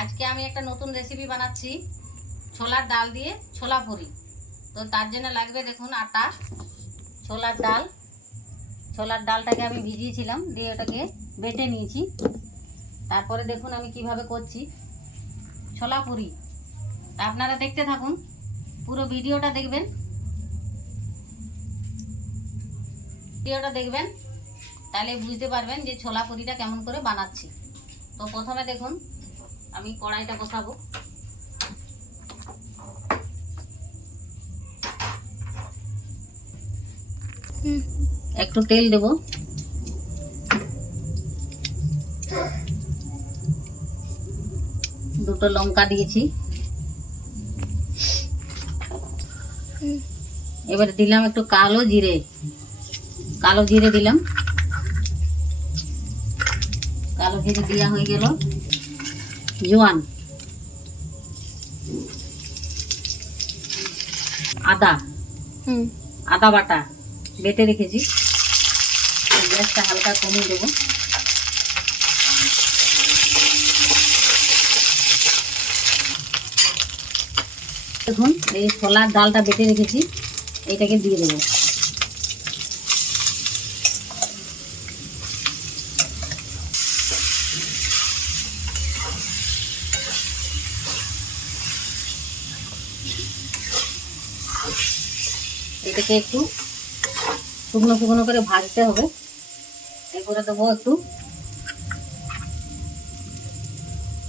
আজকে আমি একটা নতুন রেসিপি বানাচ্ছি, ছোলার ডাল দিয়ে ছোলা পুরি। তো তার জন্য লাগবে দেখুন আটা, ছোলার ডাল। ছোলার ডালটাকে আমি ভিজিয়েছিলাম, দিয়ে ওটাকে বেটে নিয়েছি। তারপরে দেখুন আমি কীভাবে করছি। ছোলা পুরি। আপনারা দেখতে থাকুন, পুরো ভিডিওটা দেখবেন। ভিডিওটা দেখবেন, তাহলে বুঝতে পারবেন যে ছোলা পুরিটা কেমন করে বানাচ্ছি। তো প্রথমে দেখুন আমি কড়াইটা বসাবো। একটু তেল দেব। দুটো লঙ্কা দিয়েছি। এবারে দিলাম একটু কালো জিরে। কালো জিরে দিলাম। কালো জিরে দেওয়া হয়ে গেল। জোয়ান আদা আদা বাটা। বেটে রেখেছি। গ্যাসটা হালকা কমিয়ে দেবো। দেখুন এই ছোলার ডালটা বেটে রেখেছি। এটাকে দিয়ে দেবো। এটাকে একটু শুকনো শুকনো করে ভাজতে হবে। এরপরে দেবো একটু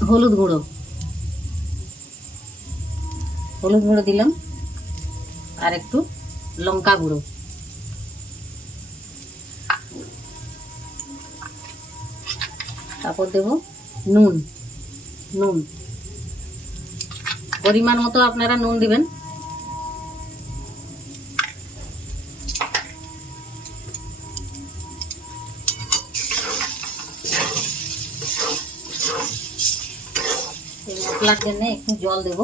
হলুদ গুঁড়ো। হলুদ গুঁড়ো দিলাম আর একটু লঙ্কা গুঁড়ো। তারপর দেব নুন। নুন। পরিমাণ মতো আপনারা নুন দিবেন। এই মশলার একটু জল দেব।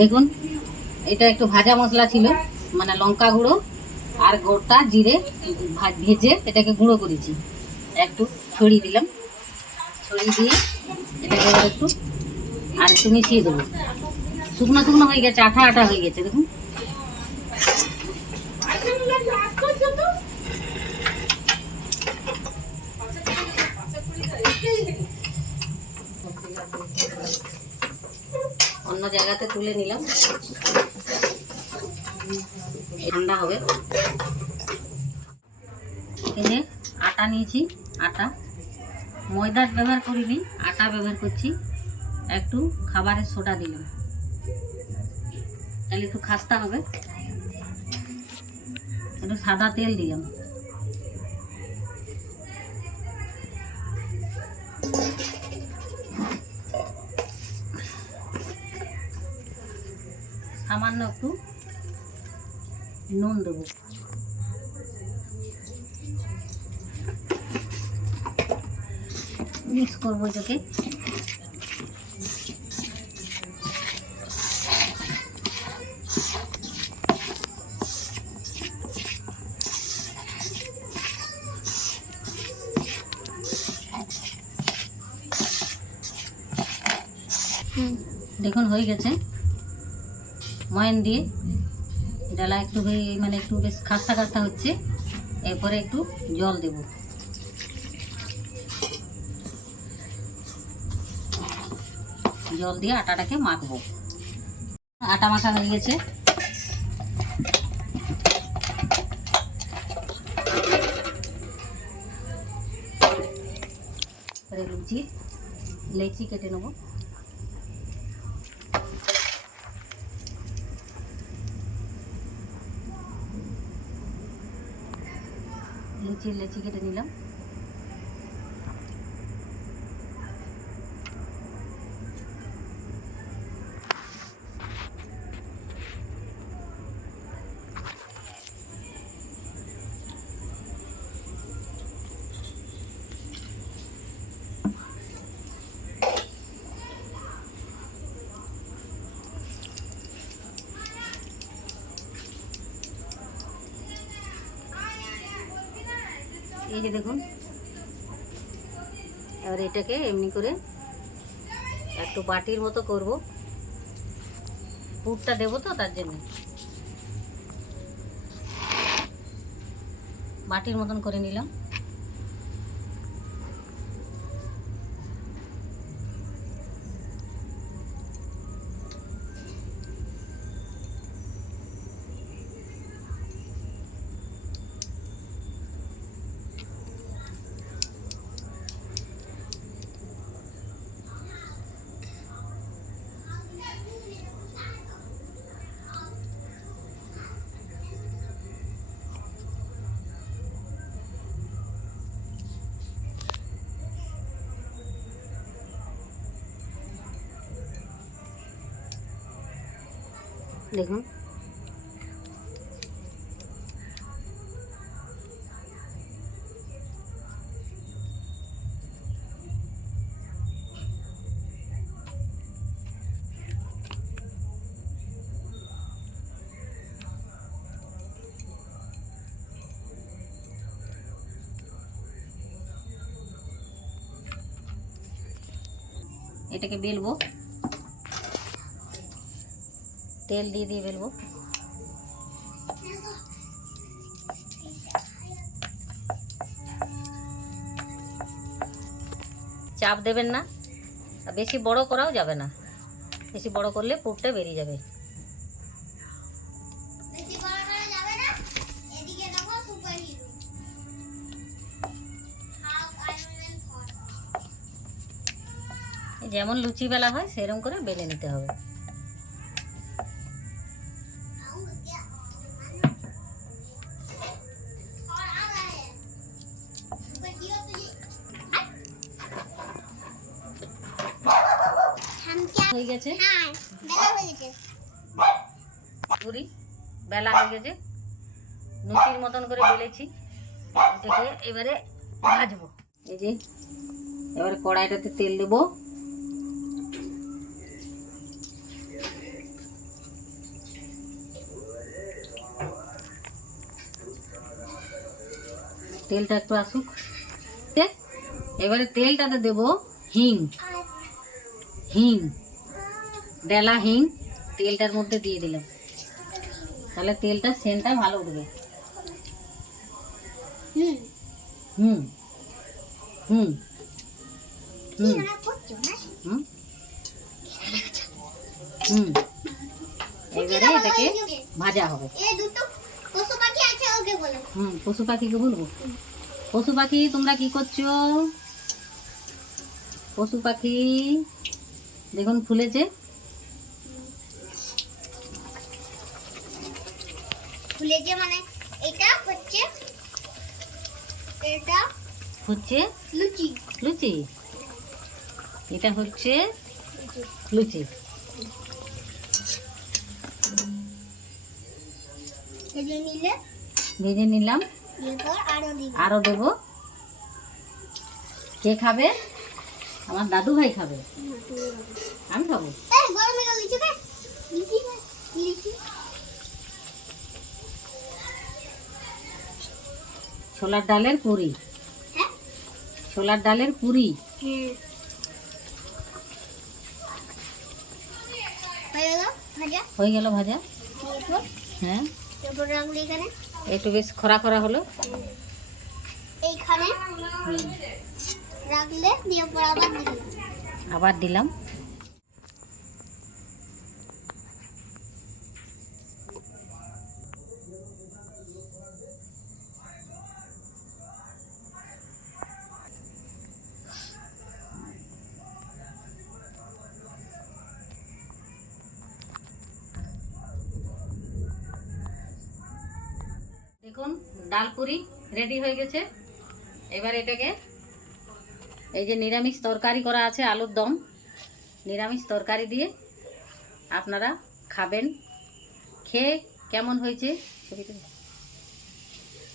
দেখুন, এটা একটু ভাজা মশলা ছিল মানে লঙ্কা গুঁড়ো আর গোটা জিরে ভেজে এটাকে গুঁড়ো করেছি। একটু ছড়িয়ে দিলাম। ছড়িয়ে দিয়ে এটাকে একটু আর একটু মিশিয়ে দেবো। শুকনো শুকনো হয়ে গেছে, আঠা আঠা হয়ে গেছে, দেখুন। অন্য জায়গাতে তুলে নিলাম। ঠান্ডা হবে। যে আটা নিয়েছি, আটা। ময়দা ব্যবহার করিনি, আটা ব্যবহার করছি। একটু খাবারের সোডা দিলাম। তাহলে একটু খাস্তা হবে। একটু সাদা তেল দিলাম। সামান্য একটু নুন দেবো। মিক্স করব এটাকে। দেখুন হয়ে গেছে। ময়ন দিয়ে ডালা একটু মানে একটু বেশ খাস্তা খাস্তা হচ্ছে। এরপরে একটু জল দেব। জল দিয়ে আটাটাকে মাখবো। আটা মাখা হয়ে গেছে। লুচি, লেচি কেটে নেব। লুচি লেচি কেটে নিলাম। এই দেখুন। এবার এটাকে এমনি করে একটু বাটির মতো করব। পুরটা দেবো তো তার জন্য। বাটির মতন করে নিলাম। দেখুন এটাকে বেলবো। তেল দিয়ে দিয়ে বেলবো। চাপ দেবেন না। আর বেশি বড় করাও যাবে না। বেশি বড় করলে পুরটা বেরিয়ে যাবে। যেমন লুচি বেলা হয় সেরকম করে বেলে নিতে হবে। হ্যাঁ, হয়ে গেছে। পুরি বেলা হয়ে গেছে। নতির মতন করে বেলেছি। দেখে এবারে ভাজবো। এই যে এবারে কড়াইটাতে তেল দেবো। তেলটা একটু আসুক। এবারে তেলটাতে দেব হিং। হিং। ডেলা হিং তেলটার মধ্যে দিয়ে দিলাম। তাহলে তেলটা সেনটা ভালো উঠবে। হুম। হুম। হুম। হুম। হুম। এবারে এটাকে ভাজা হবে। হুম পশু পাখিকে বলব? পশু পাখি তোমরা কি করছ? পশু পাখি দেখুন ফুলেছে। খুলে যে মানে এটা হচ্ছে এটা হচ্ছে লুচি। লুচি। এটা হচ্ছে লুচি। ভেজে নিলে ভেজে নিলাম। আরও দেবো। কে খাবে? আমার দাদু ভাই খাবে। আমি খাব এই গরমে গেল লিচি খা লিচি খা লিচি ছোলার ডালের পুরি। হ্যাঁ? ছোলার ডালের পুরি। হ্যাঁ। হয়ে গেল ভাজা? হয়ে একটু। বেশ খরা খরা হলো। এইখানে? রাখলে দিয়ে আবার দিলি আবার দিলাম। দেখুন ডাল পুরি রেডি হয়ে গেছে। এবার এটাকে এই যে নিরামিষ তরকারি করা আছে আলুর দম। নিরামিষ তরকারি দিয়ে আপনারা খাবেন। খেয়ে কেমন হয়েছে?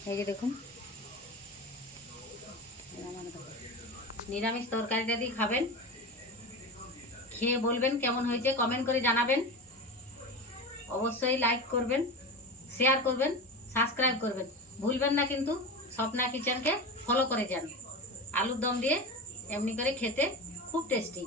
এই যে দেখুন। নিরামিষ তরকারিটা দিয়ে খাবেন। খেয়ে বলবেন কেমন হয়েছে কমেন্ট করে জানাবেন। অবশ্যই লাইক করবেন শেয়ার করবেন। সাবস্ক্রাইব করবেন। ভুলবেন না কিন্তু স্বপ্না কিচেনকে ফলো করে যান। আলুর দম দিয়ে এমনি করে খেতে খুব টেস্টি